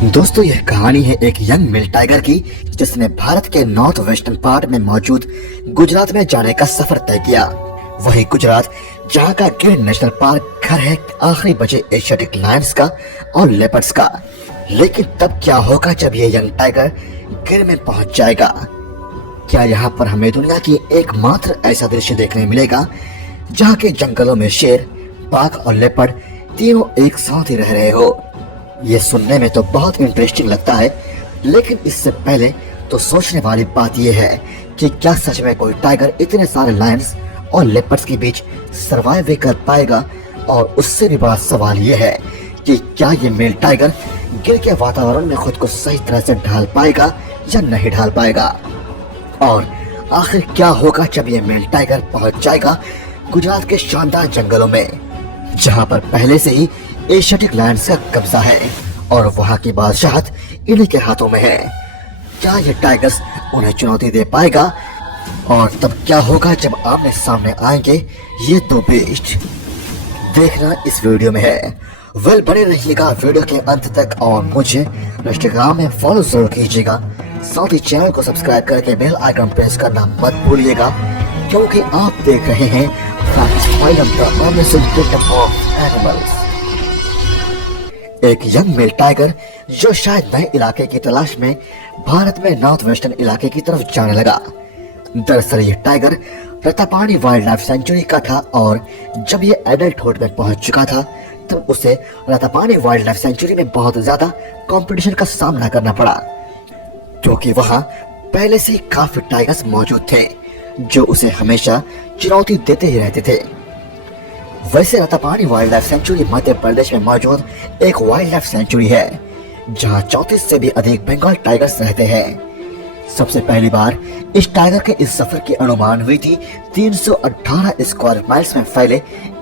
दोस्तों, यह कहानी है एक यंग मेल टाइगर की जिसने भारत के नॉर्थ वेस्टर्न पार्ट में मौजूद गुजरात में जाने का सफर तय किया। वही गुजरात जहां का गिर नेशनल पार्क घर है आखिरी बचे एशियाटिक लायंस का और लेपर्ड्स का। लेकिन तब क्या होगा जब ये यंग टाइगर गिर में पहुंच जाएगा? क्या यहाँ पर हमें दुनिया की एकमात्र ऐसा दृश्य देखने मिलेगा जहाँ के जंगलों में शेर, बाघ और लेपर्ड तीनों एक साथ ही रह रहे हो? ये सुनने में तो बहुत इंटरेस्टिंग लगता है, लेकिन इससे पहले तो सोचने वाली बात यह है कि क्या सच में कोई टाइगर इतने सारे लायंस और लेपर्ड्स के बीच सरवाइव भी कर पाएगा? और उससे भी बड़ा सवाल यह है कि क्या ये मेल टाइगर गिर के वातावरण में खुद को सही तरह से ढाल पाएगा या नहीं ढाल पाएगा? और आखिर क्या होगा जब ये मेल टाइगर पहुंच जाएगा गुजरात के शानदार जंगलों में, जहां पर पहले से ही एशियाटिक लायंस का कब्जा है और वहां की बादशाहत इन्हीं के हाथों में है? क्या ये टाइगर्स उन्हें चुनौती दे पाएगा? और तब क्या होगा जब आमने सामने आएंगे ये दो बीस्ट? देखना इस वीडियो में है। बने रहिएगा वीडियो के अंत तक और मुझे इंस्टाग्राम में फॉलो जरूर कीजिएगा। साथ ही चैनल को सब्सक्राइब करके बेल आइकन प्रेस करना मत भूलिएगा, क्योंकि आप देख रहे हैं एक यंग मेल टाइगर जो शायद नए इलाके की तलाश में भारत में नॉर्थ वेस्टर्न इलाके की तरफ जाने लगा। दरअसल ये tiger Rattapani wild life sanctuary का था और जब ये एडल्टहुड में पहुंच चुका था तब उसे रत्तापानी वाइल्ड लाइफ सेंचुरी में बहुत ज्यादा कंपटीशन का सामना करना पड़ा, क्योंकि वहां पहले से काफी टाइगर्स मौजूद थे जो उसे हमेशा चुनौती देते ही रहते थे। वैसे Rattapani wild life sanctuary Madhya Pradesh में मौजूद एक वाइल्ड लाइफ सेंचुरी है जहां 34 से भी अधिक बंगाल टाइगर्स रहते हैं। सबसे पहली बार इस टाइगर के इस सफर की अनुमान हुई थी 318 स्क्वायर माइल्स में फैले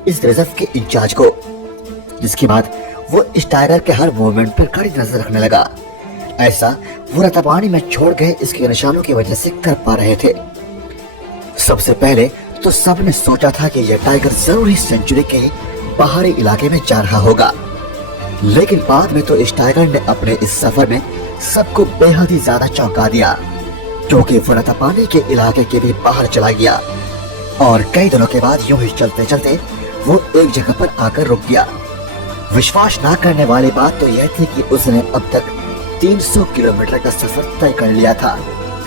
इस रिजर्व के इंचार्ज को, जिसके बाद वो इस टाइगर के हर मूवमेंट पर कड़ी नजर रखने लगा। ऐसा वो रत्तापानी में छोड़ गए इसके निशानों की वजह से कर पा रहे थे। सबसे पहले तो सबने सोचा था कि यह टाइगर जरूर ही सेंचुरी के बाहरी इलाके में जा रहा होगा, लेकिन बाद में तो इस टाइगर ने अपने इस सफर में सबको बेहद ही ज्यादा चौंका दिया, क्योंकि वो रत्तापानी के इलाके के भी बाहर चला गया और कई दिनों के बाद यूं ही चलते चलते वो एक जगह पर आकर रुक गया। विश्वास ना करने वाली बात तो यह थी कि उसने अब तक 300 किलोमीटर का सफर तय कर लिया था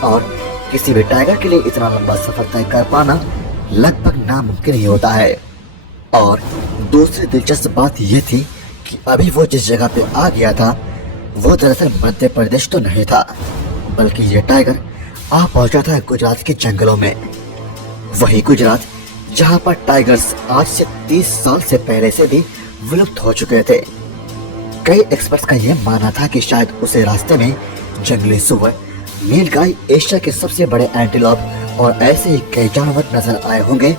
और किसी भी टाइगर के लिए इतना लंबा सफर तय कर पाना लगभग नामुमकिन ही होता है। और दूसरी दिलचस्प बात यह थी कि अभी वो जिस जगह पे आ गया था वो दरअसल मध्य प्रदेश तो नहीं था, बल्कि ये टाइगर आ पहुंचा था गुजरात के जंगलों में। वही गुजरात जहां पर टाइगर्स आज से 30 साल से पहले से भी विलुप्त हो चुके थे। कई एक्सपर्ट्स का यह मानना था कि शायद उसे रास्ते में जंगली सुअर, नीलगाय, एशिया के सबसे बड़े एंटीलोप और ऐसे ही कई जानवर नजर आए होंगे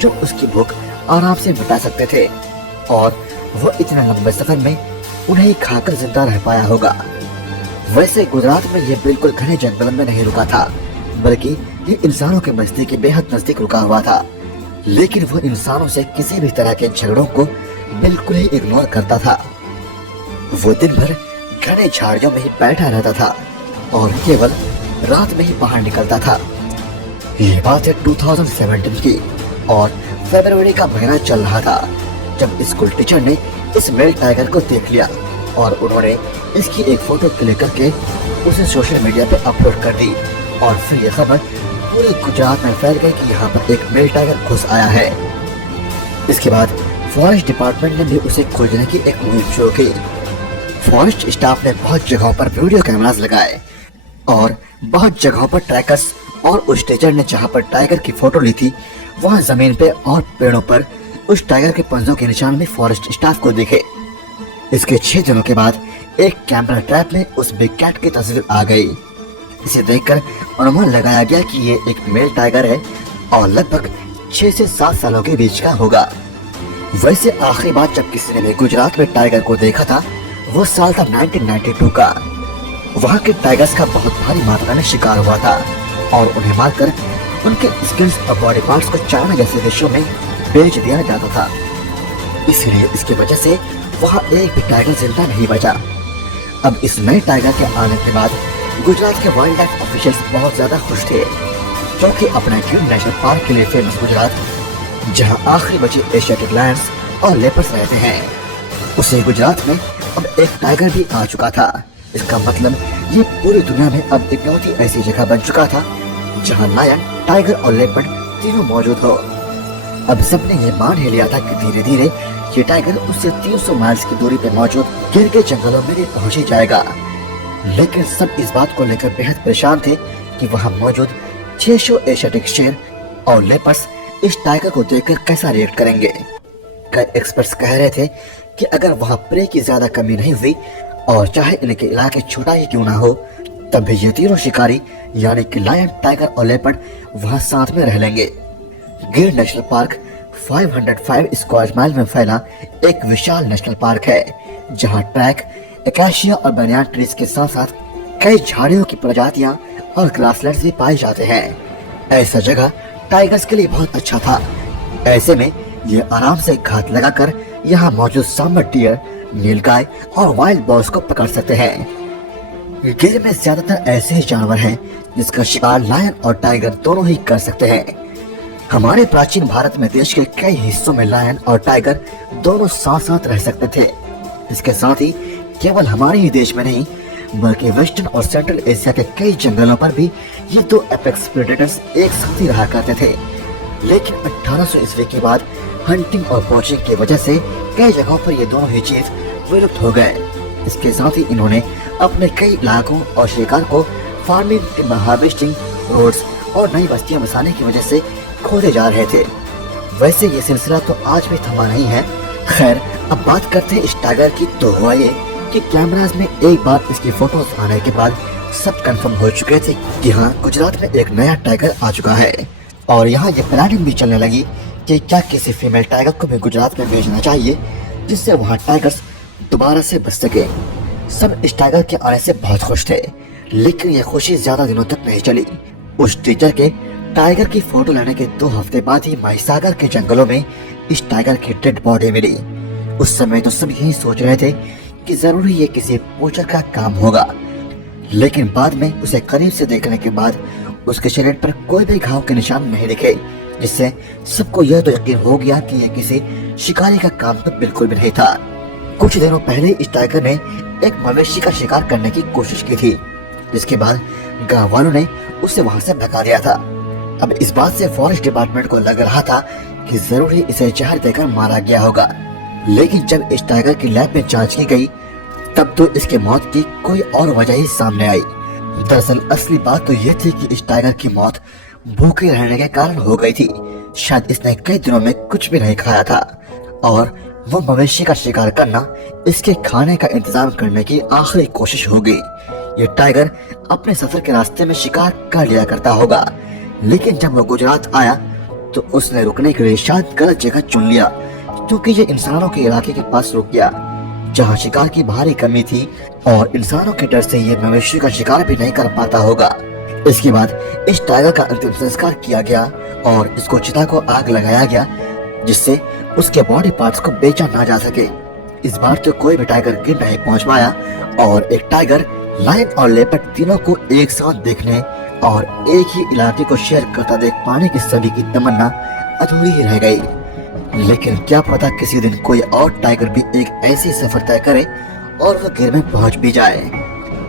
जो उसकी भूख आराम से मिटा सकते थे और वो इतने लंबे सफर में उन्हें ही खाकर जिंदा रह पाया होगा। वैसे गुजरात में ये बिल्कुल घने जंगल में नहीं रुका था, बल्कि ये इंसानों के बस्ती के बेहद नजदीक रुका हुआ था। लेकिन वो इंसानों से किसी भी तरह के झगड़ों को बिल्कुल ही इग्नोर करता था। वो दिन भर घने झाड़ियों में ही बैठा रहता था और केवल रात में ही बाहर निकलता था। ये बात है 2017 की और फरवरी का महीना चल रहा था जब स्कूल टीचर ने इस मेल टाइगर को देख लिया और उन्होंने इसकी एक फोटो क्लिक करके उसे सोशल मीडिया पे अपलोड कर दी और फिर यह खबर पूरे गुजरात में फैल गई कि यहाँ पर एक मेल टाइगर घुस आया है। इसके बाद फॉरेस्ट डिपार्टमेंट ने भी उसे खोजने की एक मुहिम शुरू की। फॉरेस्ट स्टाफ ने बहुत जगहों पर वीडियो कैमरास लगाए और बहुत जगहों पर ट्रैकर्स, और उस टीचर ने जहाँ पर टाइगर की फोटो ली थी वहाँ जमीन पे और पेड़ों पर उस टाइगर के पंजों के निशान भी फॉरेस्ट स्टाफ को दिखे। इसके 6 दिनों के बाद एक कैमरा ट्रैप में उस बिग कैट की तस्वीर आ गई। इसे देखकर अनुमान लगाया गया कि ये एक मेल टाइगर है और लगभग 6 से 7 सालों के बीच का होगा। वैसे आखिरी बार जब किसी ने भी गुजरात में टाइगर को देखा था वो साल था 1992 का। वहाँ के टाइगर्स का बहुत भारी मात्रा में शिकार हुआ था और उन्हें मारकर उनके स्किन्स और बॉडी पार्ट्स को चाइना जैसे देशों में बेच दिया जाता था। इसलिए इसकी वजह से वहाँ एक भी टाइगर जिंदा नहीं बचा। अब इस नए टाइगर के आने के बाद गुजरात के वाइल्ड लाइफ ऑफिशियल्स बहुत ज्यादा खुश थे, क्योंकि अपने गिर नेशनल पार्क के लिए फेमस गुजरात, जहां आखिरी बचे एशियाटिक लायंस और लेपर्स रहते हैं, उसे गुजरात में अब एक टाइगर भी आ चुका था। इसका मतलब ये पूरी दुनिया में अब इकलौती ऐसी जगह बन चुका था जहां लायन, टाइगर और लेपर्ड तीनों मौजूद हो। अब सबने ये मान ही लिया था कि धीरे धीरे ये टाइगर उससे 300 माइल्स की दूरी पे मौजूद गिर के जंगलों में भी पहुंच ही जाएगा। लेकिन सब इस बात को लेकर बेहद परेशान थे कि वहां मौजूद 600 एशियाटिक शेर और लेपर्स इस टाइगर को देखकर कैसा रिएक्ट करेंगे। कई एक्सपर्ट्स कह रहे थे कि अगर वहां प्रे की ज्यादा कमी नहीं हुई और चाहे इनके इलाके छोटा ही क्यों ना हो, तब भी ये तीनों शिकारी यानी कि लायन, टाइगर और लेपर्ड वहां साथ में रह लेंगे। गिर नेशनल पार्क 505 स्क्वायर माइल में फैला एक विशाल नेशनल पार्क है, जहां ट्रैक, एकाशिया और बनियान ट्रीज के साथ साथ कई झाड़ियों की प्रजातियां और ग्रासलैंड्स भी पाए जाते हैं। ऐसा जगह टाइगर्स के लिए बहुत अच्छा था। ऐसे में ये आराम से घात लगाकर यहाँ मौजूद सांबर डियर, नीलगाय और वाइल्ड बॉर्स को पकड़ सकते हैं। गिर में ज्यादातर ऐसे ही जानवर हैं जिसका शिकार लायन और टाइगर दोनों ही कर सकते हैं। हमारे प्राचीन भारत में देश के कई हिस्सों में लायन और टाइगर दोनों साथ साथ रह सकते थे। इसके साथ ही केवल हमारे ही देश में नहीं बल्कि वेस्टर्न और सेंट्रल एशिया के कई जंगलों पर भी ये दो एपेक्स प्रेडेटर्स एक साथ ही रहा करते थे। लेकिन 1800 ईस्वी के बाद हंटिंग और पॉचिंग की वजह से कई जगहों पर ये दोनों ही जीव विलुप्त हो गए। इसके साथ ही इन्होंने अपने कई इलाकों और शिकार को फार्मिंग, टिम्बर हार्वेस्टिंग, रोड्स और नई बस्तियां बसाने की वजह से खोते जा रहे थे। वैसे ये सिलसिला तो आज भी थमा नहीं है। खैर, अब बात करते हैं इस टाइगर की। तो हुआ ये कि कैमराज में एक बार इसकी फोटोज आने के बाद सब कंफर्म हो चुके थे कि हाँ, गुजरात में एक नया टाइगर आ चुका है। और यहाँ ये प्लानिंग भी चलने लगी कि क्या किसी फीमेल टाइगर को भी गुजरात में भेजना चाहिए, जिससे वहाँ टाइगर्स दोबारा से बच सके। सब इस टाइगर के आने से बहुत खुश थे, लेकिन ये खुशी ज्यादा दिनों तक नहीं चली। उस टीचर के टाइगर की फोटो लेने के 2 हफ्ते बाद ही महिसागर के जंगलों में इस टाइगर की डेड बॉडी मिली। उस समय तो सब यही सोच रहे थे कि जरूरी ये किसी पोचर का काम होगा, लेकिन बाद में उसे करीब से देखने के बाद उसके शरीर पर कोई भी घाव के निशान नहीं दिखे, जिससे सबको यह तो यकीन हो गया कि यह किसी शिकारी का काम तो बिल्कुल भी नहीं था। कुछ दिनों पहले इस टाइगर ने एक मवेशी का शिकार करने की कोशिश की थी, जिसके बाद गांव वालों ने उसे वहां से भगा दिया था। अब इस बात से फॉरेस्ट डिपार्टमेंट को लग रहा था कि जरूर ही इसे जहर देकर मारा गया होगा। लेकिन जब इस टाइगर की लैब में जांच की गई, तब तो इसके मौत की कोई और वजह ही सामने आई। दरअसल असली बात तो ये थी कि इस टाइगर की मौत भूखे रहने के कारण हो गई थी। शायद इसने कई दिनों में कुछ भी नहीं खाया था और वो मवेशी का शिकार करना इसके खाने का इंतजाम करने की आखिरी कोशिश हो गई। ये टाइगर अपने सफर के रास्ते में शिकार कर लिया करता होगा, लेकिन जब वो गुजरात आया तो उसने रुकने के लिए शायद गलत जगह चुन लिया, क्योंकि ये इंसानों के इलाके के पास रुक गया जहाँ शिकार की भारी कमी थी और इंसानों के डर से ये मवेशी का शिकार भी नहीं कर पाता होगा। इसके बाद इस टाइगर का अंतिम संस्कार किया गया और इसको चिता को आग लगाया गया, जिससे उसके बॉडी पार्ट्स को बेचा ना जा सके। इस बार तो कोई भी टाइगर गिर नहीं पहुंच पाया और एक टाइगर, लायन और लेपर्ड तीनों को एक साथ देखने और एक ही इलाके को शेयर करता देख पाने की सभी की तमन्ना अधूरी ही रह गई। लेकिन क्या पता किसी दिन कोई और टाइगर भी एक ऐसी सफर तय करे और वो गिर में पहुंच भी जाए,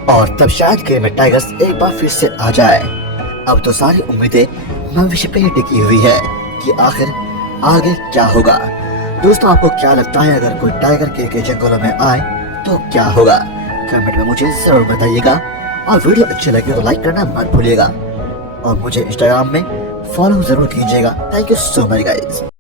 और तब शायद गिर में टाइगर्स एक बार फिर से आ जाए। अब तो सारी उम्मीदें भविष्य पे ही टिकी हुई है कि आखिर आगे क्या होगा। दोस्तों, आपको क्या लगता है अगर कोई टाइगर गिर के जंगलों में आए तो क्या होगा? कमेंट में मुझे जरूर बताइएगा और वीडियो अच्छे लगे तो लाइक करना मत भूलिएगा और मुझे इंस्टाग्राम में फॉलो जरूर कीजिएगा। Thank you so much guys.